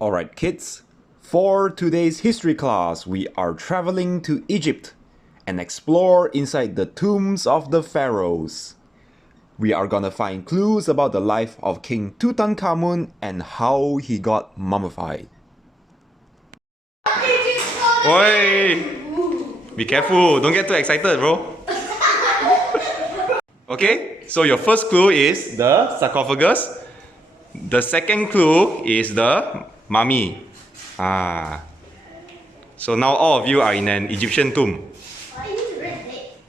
Alright kids, for today's history class we are traveling to Egypt and explore inside the tombs of the pharaohs. We are gonna find clues about the life of King Tutankhamun and how he got mummified. Oi! Be careful, don't get too excited, bro. Okay, so your first clue is the sarcophagus. The second clue is the mummy. So now all of you are in an Egyptian tomb.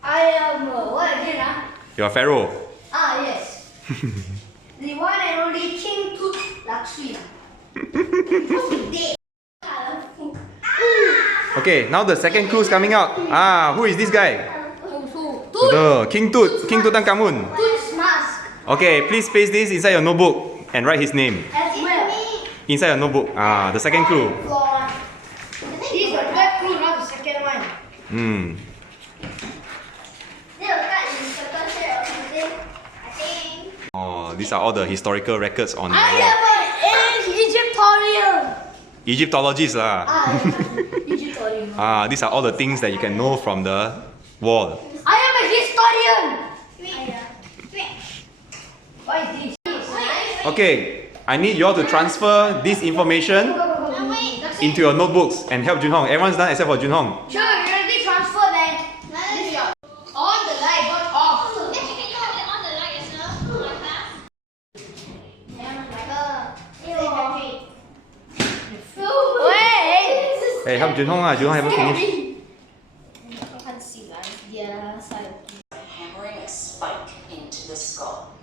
I am what again? You're a pharaoh. Yes. The one and only King Tut Lakshmi. Okay, now the second clue is coming out. Who is this guy? Tut. King Tut, King Tutankhamun. Tut's mask. Okay, please paste this inside your notebook and write his name. As well. Inside your notebook. The second clue. This is the third clue, not the second one. These are all the historical records on the I wall. am an Egyptologist. Egyptologist lah. Egyptologist. These are all the things that you can know from the wall. I am a historian. What is this? Okay, I need you all to transfer this information into your notebooks and help Junhong. Everyone's done except for Junhong. Sure, you already transferred, man. On the light, not off. Wait. Hey, help Junhong lah. Junhong haven't finished. Hammering a spike into the skull,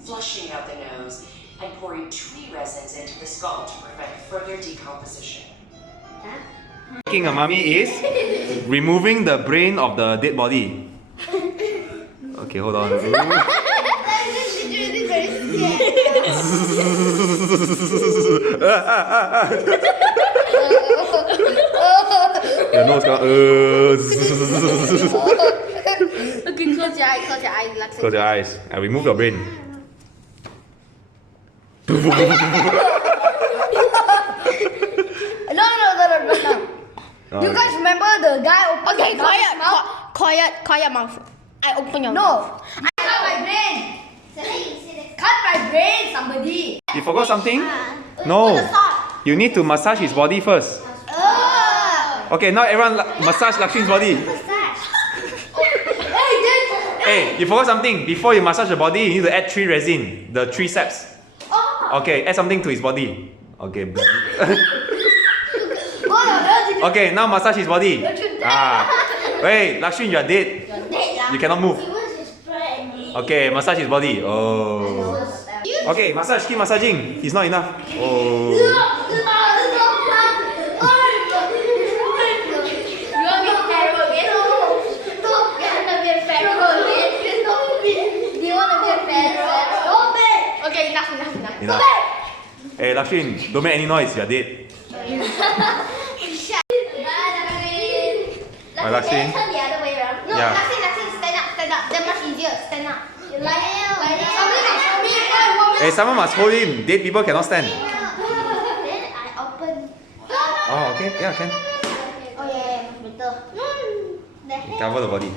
flushing out the nose, and pouring tree resins into the skull to prevent further decomposition. Making a mummy is removing the brain of the dead body. Okay, hold on. Your nose got. Okay, close your eyes, close your eyes. Relax. Close your eyes. I remove your brain. No. You guys remember the guy opened Okay, his mouth? quiet mouth. I open your No. mouth. I cut my brain. Cut my brain, somebody. You forgot something? No. You need to massage his body first. Okay, now everyone massage Lakshmi's body. Hey, you forgot something. Before you massage the body, you need to add tree resin, the tree saps. Okay, add something to his body. Okay. Okay, now massage his body. Wait, Lakshmi, you are dead. You cannot move. Okay, massage his body. Oh. Okay, massage, keep massaging. It's not enough. Oh. Enough. Hey, Lakshmi, don't make any noise. You are dead. Bye, Lakshmi. Turn the other way around. No, Yeah. Lakshmi, stand up. That much easier. Stand up. Like this. Hey, someone must hold him. Dead people cannot stand. Then I open. Oh, okay. Yeah, can. Oh yeah, better. Cover the body.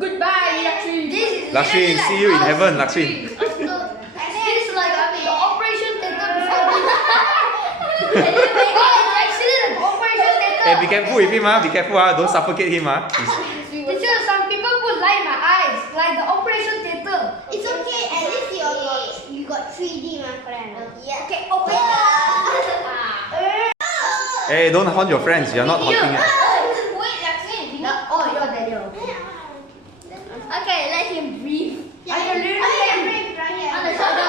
Goodbye, Lakshmi. This is Lakshmi, literally see you in heaven, Lakshmi. This is like the operation theater before. It's actually the operation theater. Hey, be careful with him, Be careful, Don't suffocate him, Teacher, some people put light in my eyes, like the operation theater. It's okay, at least you got 3D, my friend. Yeah. Okay, open. Hey, don't haunt your friends. You're not haunting it. Wait, Lakshmi. Oh, you're daddy. Okay, let him breathe. I can literally breathe right here. On the shoulder.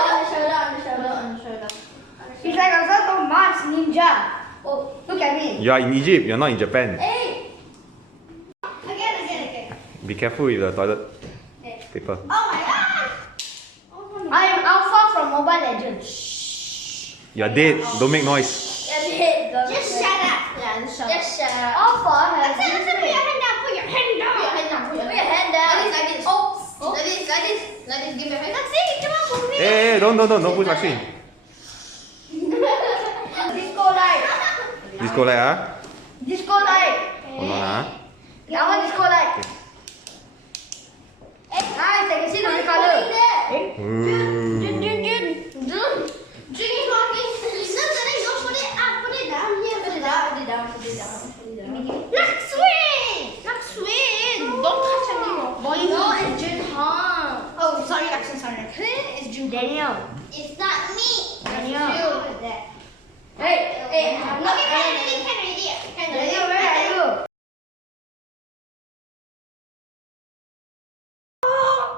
He's like a sort of Mars ninja. Oh, look at me. You are in Egypt. You're not in Japan. Hey. Again. Be careful with the toilet paper. Oh my god. I am Alpha from Mobile Legends. You're dead. Don't make noise. Just shut up. Just shut up. Alpha has this. Put your hand down. Put your hand down. Put your hand down. Like this. Oh. Like this. Let us give me a hand. Maxine, come on, move it. Hey, don't push Maxine. Disco light. Disco light, ah. Disco light. Hold on, ah. That one disco light. Nice, I can see the color. Ooh. Jun. Drink it, Rocky. No, don't put it up. Put it down here. Put it down. Maxwin. Don't touch anymore. Boy, no, it's Jun Hong. Oh, sorry, Axel, sorry. It's June Daniel. It's not me. Daniel. Hey, I'm I'm not not ready. Daniel, where are you?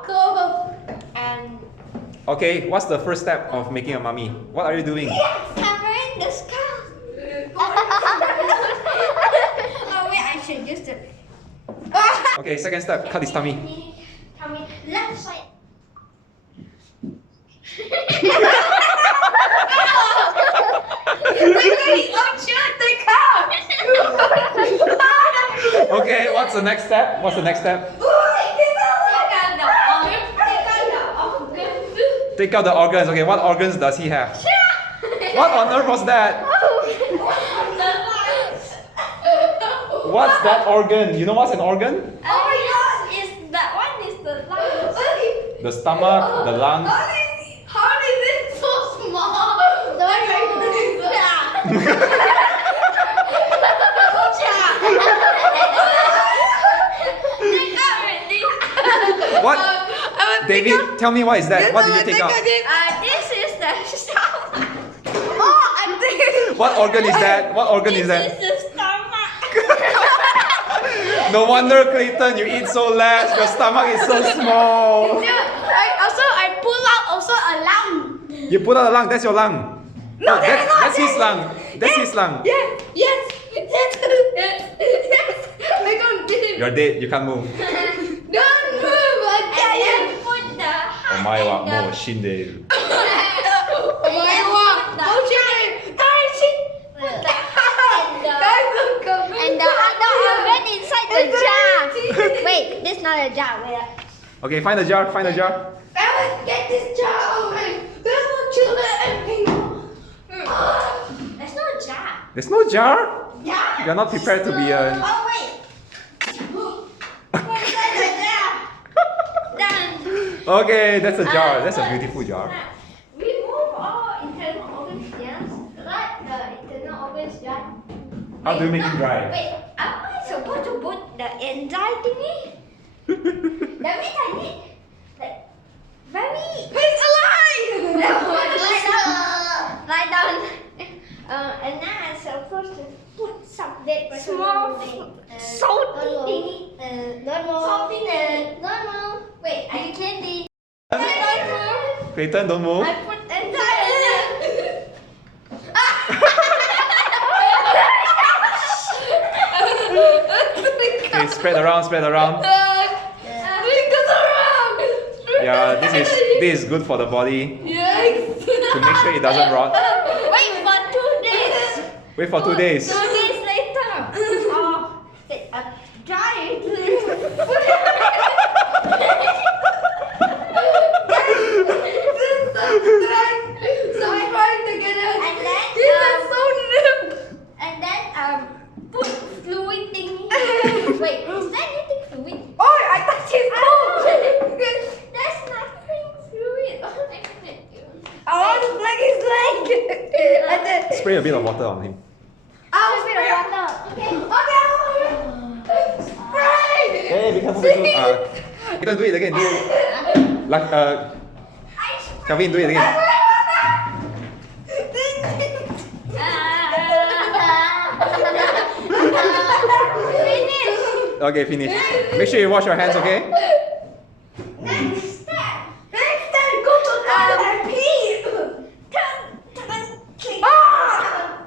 Go. And Okay, what's the first step of making a mummy? What are you doing? covering the skull. Oh wait, I should use the. Okay, second step, cut his tummy. Tummy left side. Okay, what's the next step? Take out the organs. Okay, what organs does he have? What on earth was that? What's that organ? You know what's an organ? Oh my god! Is that one is the lungs? The stomach, the lungs. How is it so small? What? David, tell me what is that? What did you take out? This is the stomach. Oh, and this. What organ is that? What organ is This that? is the stomach. No wonder, Clayton, you eat so less. Your stomach is so small. I pull out also a lung. You put out a lung. That's your lung. No, that's his lung. That's his lung. Yes. I can't believe. You're dead. You can't move. Don't move. I can't put the heart. Oh my wa mo shinde. Oh my god. And the other organ inside the jar. Wait, this is not a jar. Wait. Okay, find the jar. I will get this jar away. There's no children and people. There's no jar. There's no jar. Yeah. You're not prepared to be a. Oh wait. Where's the jar? Done. Okay, that's a jar. That's a beautiful jar. Remove all internal organs, yes. Right, the internal organs dry. How do you make it dry? Wait, am I supposed to put the enzyme thingy? That means I need like very. He's alive. Lie down. And now I'm supposed to put something small, salty thingy. No. Wait, are you kidding? Clayton, don't move. I put enzyme. Okay, spread around. Yeah, this is good for the body to make sure it doesn't rot. Wait for 2 days. Wait for 2 days. 2 days later. Oh, dry And then put fluid thingy. Wait, is there anything fluid? Oh, I thought she's cool. There's nothing fluid. I want to flag his leg. And then Spray a bit of water on him. I'll spit a water. Okay. Spray. Hey, be careful. Clayton, do it again. Do it. Like Calvin, do it again. Finish. Okay, finish. Make sure you wash your hands, okay? Next step. Next time, go to toilet and pee.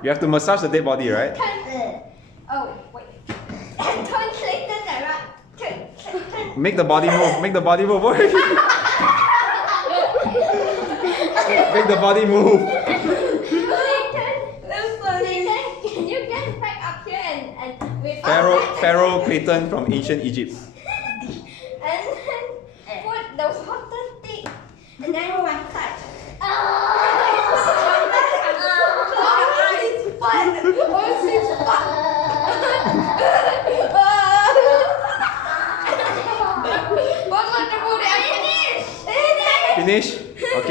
You have to massage the dead body, right? Oh, wait. Turn Clayton around. Turn. Make the body move. Make the body move. Make the body move. Clayton, you get back up here and with Pharaoh Clayton from ancient Egypt. and then put the water stick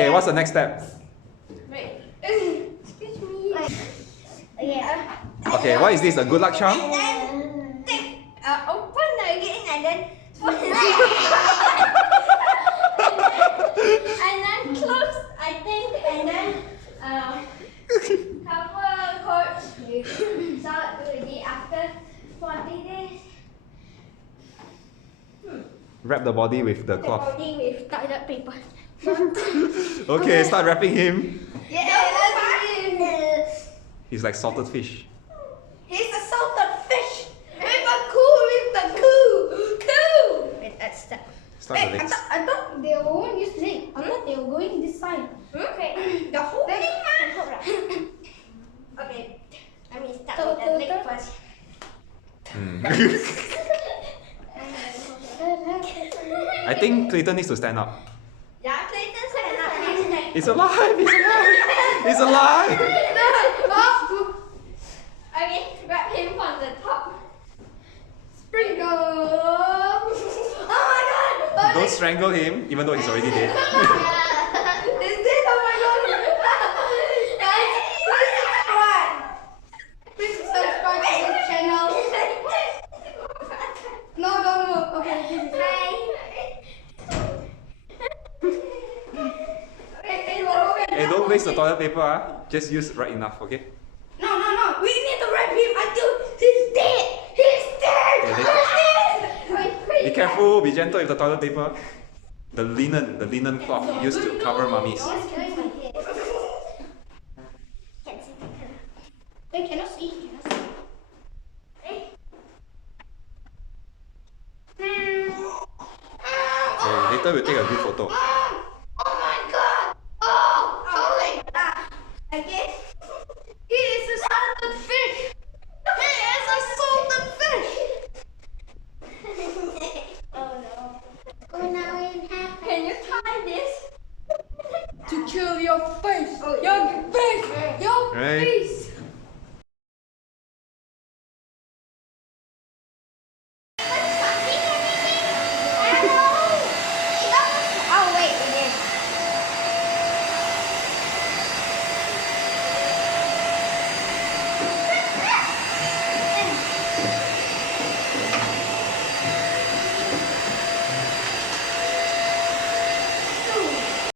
Okay, what's the next step? Wait. Excuse me. Yeah. Okay, what is this? A good luck charm? And then take, open again and then put it and then close, I think, and then cover coat with salt already after 40 days. Wrap the body with the The cloth. body with toilet paper. Okay, start wrapping him. Yeah, let's do. He's like salted fish. He's a salted fish with a coup. Wait, that's that. Start the legs. I thought they won't use leg. I thought they were going this side. Okay, the whole thing, man. Okay, let me start with the leg first. I think Clayton needs to stand up. Yeah, Clayton stand up. Please stand. It's alive! It's alive! It's alive! Okay, grab him from the top. Sprinkle. Oh my god. Don't strangle him, even though he's already dead. Is this? Oh my god. Guys, please subscribe to this channel. No. Okay, this is Hey, don't waste the toilet paper, just use right enough, okay? No. We need to wrap him until he's dead. He's dead. Be careful, be gentle with the toilet paper. The linen cloth used to cover mummies. They cannot see. Okay, later we'll take a good photo. Oh my god! Oh, holy! Okay. He is a salted fish! He is a salted fish! Oh no. Oh now it happened. Can you try this? To kill your face! Oh, Your face! Your Right. face!